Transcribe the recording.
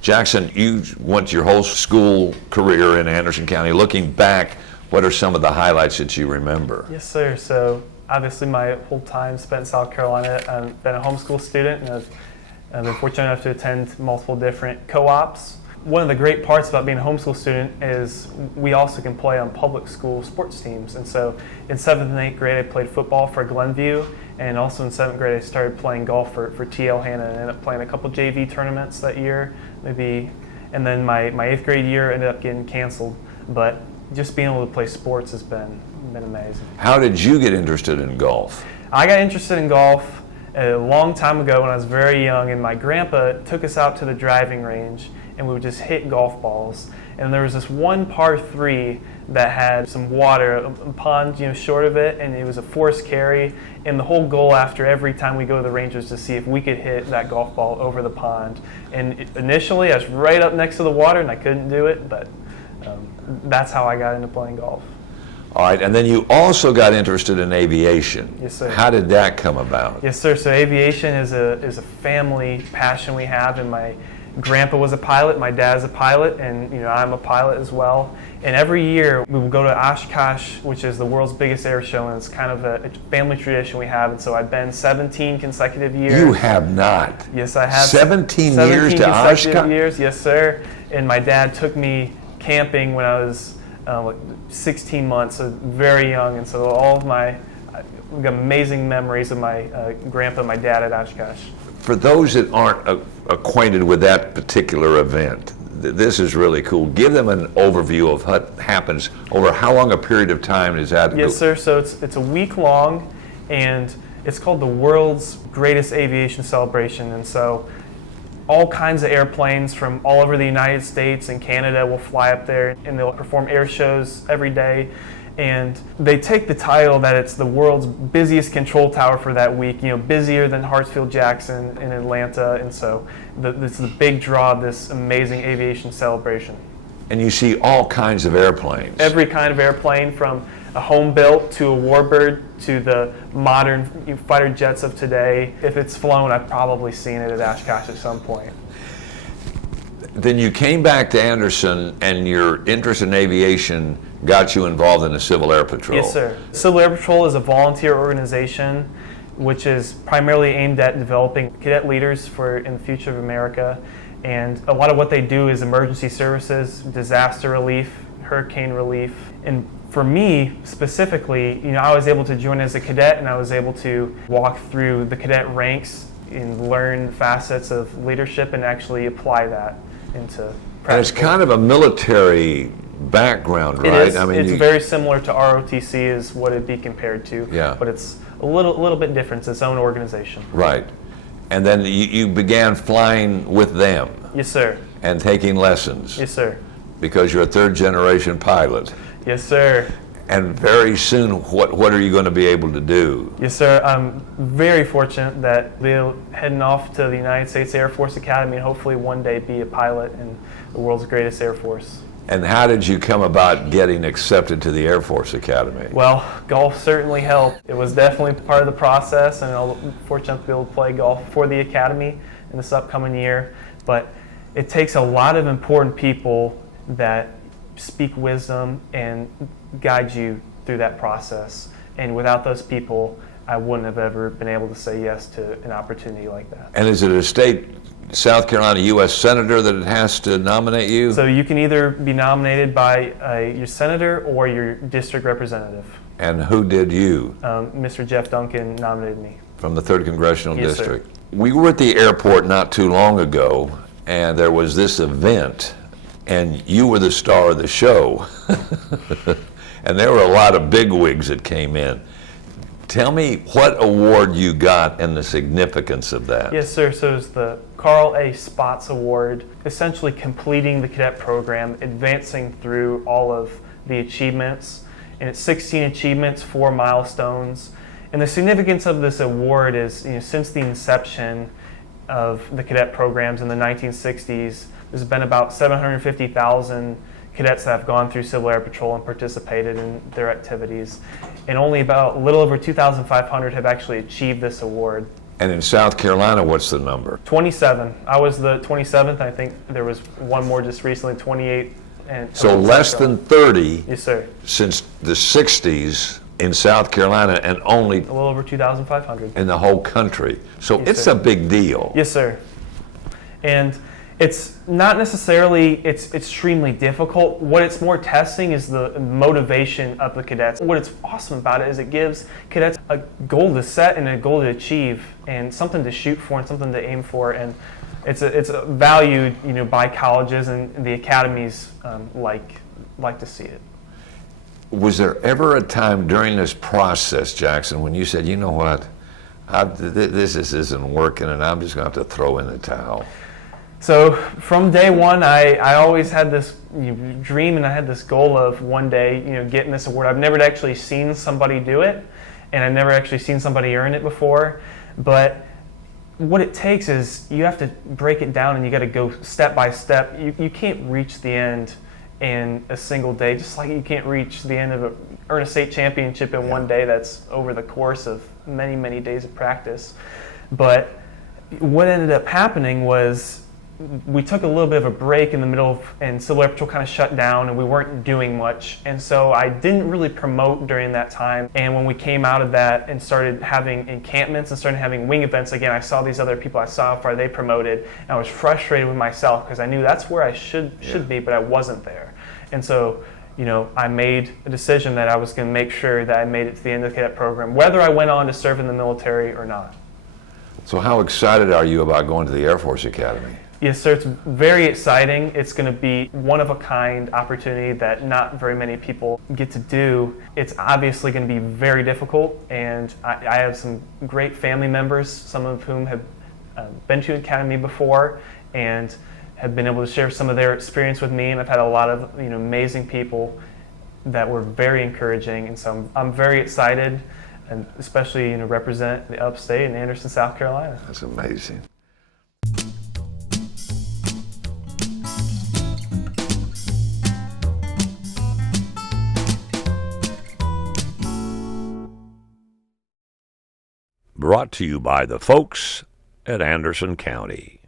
Jackson, you went your whole school career in Anderson County. Looking back, what are some of the highlights that you remember? Yes, sir. So obviously my whole time spent in South Carolina. I've been a homeschool student, and I've been fortunate enough to attend multiple different co-ops. One of the great parts about being a homeschool student is we also can play on public school sports teams. And so in 7th and 8th grade, I played football for Glenview, and also in 7th grade, I started playing golf for TL Hanna, and ended up playing a couple JV tournaments that year, and then my 8th grade year ended up getting canceled. But just being able to play sports has been amazing. How did you get interested in golf? I got interested in golf a long time ago when I was very young, and my grandpa took us out to the driving range, and we would just hit golf balls. And there was this one par 3 that had some water, a pond, short of it, and it was a forced carry. And the whole goal after every time we go to the range was to see if we could hit that golf ball over the pond. And initially, I was right up next to the water, and I couldn't do it, but that's how I got into playing golf. All right, and then you also got interested in aviation. Yes, sir. How did that come about? Yes, sir. So aviation is a family passion we have, and my grandpa was a pilot, my dad's a pilot, and I'm a pilot as well. And every year we will go to Oshkosh, which is the world's biggest air show, and it's kind of a family tradition we have. And so I've been 17 consecutive years. You have not? Yes, I have. 17 years to Oshkosh? Years, yes, sir. And my dad took me camping when I was 16 months, so very young. And so all of we've got amazing memories of my grandpa and my dad at Oshkosh. For those that aren't acquainted with that particular event, this is really cool. Give them an overview of what happens over how long a period of time is that? Yes, sir. So it's a week long, and it's called the world's greatest aviation celebration. And so all kinds of airplanes from all over the United States and Canada will fly up there, and they'll perform air shows every day. And they take the title that it's the world's busiest control tower for that week, busier than Hartsfield-Jackson in Atlanta. And so this is the big draw of this amazing aviation celebration. And you see all kinds of airplanes. Every kind of airplane, from a home-built to a warbird to the modern fighter jets of today. If it's flown, I've probably seen it at Oshkosh at some point. Then you came back to Anderson, and your interest in aviation got you involved in the Civil Air Patrol. Yes, sir. Civil Air Patrol is a volunteer organization which is primarily aimed at developing cadet leaders in the future of America. And a lot of what they do is emergency services, disaster relief, hurricane relief. And for me specifically, I was able to join as a cadet, and I was able to walk through the cadet ranks and learn facets of leadership and actually apply that into practice. And it's kind of a military background, right? It is. It's very similar to ROTC is what it'd be compared to. Yeah. But it's a little bit different. It's its own organization. Right. And then you began flying with them. Yes, sir. And taking lessons. Yes, sir. Because you're a third-generation pilot. Yes, sir. And very soon, what are you going to be able to do? Yes, sir. I'm very fortunate that we're heading off to the United States Air Force Academy and hopefully one day be a pilot in the world's greatest Air Force. And how did you come about getting accepted to the Air Force Academy? Well, golf certainly helped. It was definitely part of the process, and I'm fortunate to be able to play golf for the Academy in this upcoming year. But it takes a lot of important people that speak wisdom and guide you through that process. And without those people, I wouldn't have ever been able to say yes to an opportunity like that. And is it a state South Carolina U.S. Senator that it has to nominate you? So you can either be nominated by your senator or your district representative. And who did you? Mr. Jeff Duncan nominated me. From the 3rd Congressional Yes, District. sir. We were at the airport not too long ago, and there was this event, and you were the star of the show. And there were a lot of bigwigs that came in. Tell me what award you got and the significance of that. Yes, sir. So it's the Carl A. Spaatz Award, essentially completing the cadet program, advancing through all of the achievements. And it's 16 achievements, 4 milestones. And the significance of this award is, since the inception of the cadet programs in the 1960s, there's been about 750,000 cadets that have gone through Civil Air Patrol and participated in their activities. And only about a little over 2,500 have actually achieved this award. And in South Carolina, what's the number? 27. I was the 27th. I think there was one more just recently, 28. And So less than 30 Yes, sir. since the 60s in South Carolina, and only A little over 2,500. in the whole country. So Yes, it's sir. a big deal. Yes, sir. And it's not necessarily, it's extremely difficult. What it's more testing is the motivation of the cadets. What it's awesome about it is it gives cadets a goal to set and a goal to achieve, and something to shoot for and something to aim for. And it's valued, by colleges, and the academies like to see it. Was there ever a time during this process, Jackson, when you said, you know what, this isn't working and I'm just going to have to throw in the towel? So from day one, I always had this dream, and I had this goal of one day, getting this award. I've never actually seen somebody do it, and I've never actually seen somebody earn it before. But what it takes is you have to break it down, and you got to go step by step. You can't reach the end in a single day, just like you can't reach the end of earn a state championship in one day. That's over the course of many, many days of practice. But what ended up happening was we took a little bit of a break in the middle of, and Civil Air Patrol kind of shut down, and we weren't doing much. And so I didn't really promote during that time. And when we came out of that and started having encampments and started having wing events again, I saw these other people, I saw how far they promoted, and I was frustrated with myself because I knew that's where I should be, but I wasn't there. And so, I made a decision that I was going to make sure that I made it to the end of the cadet program, whether I went on to serve in the military or not. So how excited are you about going to the Air Force Academy? Yes, sir. It's very exciting. It's going to be one-of-a-kind opportunity that not very many people get to do. It's obviously going to be very difficult, and I have some great family members, some of whom have been to Academy before and have been able to share some of their experience with me, and I've had a lot of amazing people that were very encouraging, and so I'm very excited, and especially represent the upstate in Anderson, South Carolina. That's amazing. Brought to you by the folks at Anderson County.